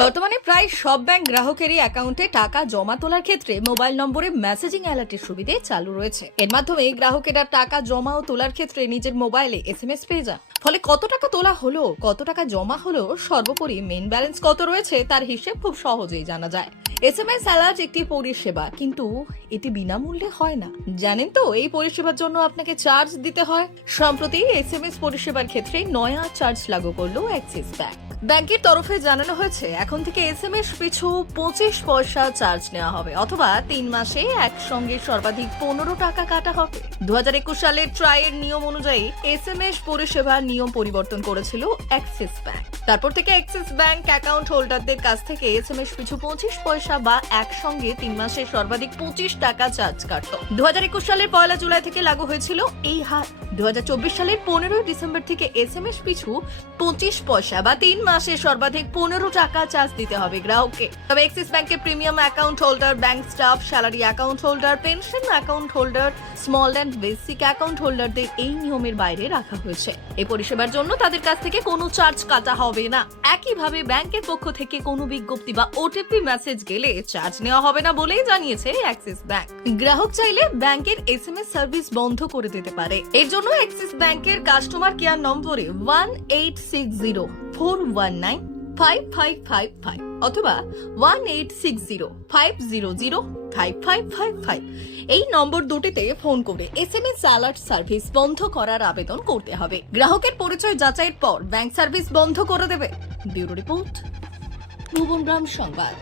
বর্তমানে প্রায় সব ব্যাংক গ্রাহকেরই অ্যাকাউন্টে টাকা জমা তোলার ক্ষেত্রে মোবাইল নম্বরে মেসেজিং অ্যালার্টের সুবিধে চালু রয়েছে। এর মাধ্যমে গ্রাহকেরা টাকা জমা ও তোলার ক্ষেত্রে নিজের মোবাইলে এস এম এস পেয়ে যান। ফলে কত টাকা তোলা হলো, কত টাকা জমা হলো, সর্বোপরি মেন ব্যালেন্স কত রয়েছে তার হিসেব খুব সহজেই জানা যায়। এস এম এস অ্যালার্ট একটি পরিষেবা, কিন্তু এটি বিনামূল্যে হয় না। জানেন তো, এই পরিষেবার জন্য আপনাকে চার্জ দিতে হয়। সম্প্রতি এস এম এস পরিষেবার ক্ষেত্রে নয়া চার্জ লাগু করল অ্যাক্সিস ব্যাংক ব্যাংকের তরফে জানানো হয়েছে এখন থেকে এস এম এস পিছু পঁচিশ পয়সা চার্জ নেওয়া হবে, অথবা তিন মাসে একসঙ্গে সর্বাধিক পনেরো টাকা কাটা হবে। দু হাজার একুশ সালের ট্রায়ের নিয়ম অনুযায়ী এস এম এস পরিষেবার নিয়ম পরিবর্তন করেছিল অ্যাক্সিস ব্যাংক তারপর থেকে অ্যাক্সিস ব্যাংক অ্যাকাউন্ট হোল্ডারদের কাছ থেকে এসএমএস পিছু পঁচিশ পয়সা বা একসঙ্গে তিন মাসে সর্বাধিক পঁচিশ টাকা চার্জ কাটত। দু হাজার একুশ সালের পয়লা জুলাই থেকে লাগু হয়েছিল এই হার। দু হাজার চব্বিশ সালের পনেরোই ডিসেম্বর থেকে এসএমএস পিছু পঁচিশ পয়সা বা তিন মাসে সর্বাধিক পনেরো টাকা চার্জ দিতে হবে গ্রাহককে। তবে এক্সিস ব্যাংকের premium account holder bank staff salary account holder pension account holder small and basic account হোল্ডারদের এই নিয়মের বাইরে রাখা হয়েছে। এই পরিষেবার জন্য তাদের কাছ থেকে কোনো চার্জ কাটা হবে না। একইভাবে ব্যাংকের পক্ষ থেকে কোনো বিজ্ঞপ্তি বা ওটিপি মেসেজ গেলে চার্জ নেওয়া হবে না বলেই জানিয়েছে অ্যাক্সিস ব্যাংক গ্রাহক চাইলে ব্যাংকের এস এম এস সার্ভিস বন্ধ করে দিতে পারে। এর জন্য অ্যাক্সিস ব্যাংকের কাস্টমার কেয়ার নম্বরে one eight six zero four one nine five five five five অথবা one eight six zero five zero zero five five five five এই নম্বর দুটিতে ফোন করে এস অ্যালার্ট সার্ভিস বন্ধ করার আবেদন করতে হবে। গ্রাহকের পরিচয় যাচাইয়ের পর ব্যাংক সার্ভিস বন্ধ করে দেবে। ব্যুরো রিপোর্ট ভুবন গ্রাম সংবাদ।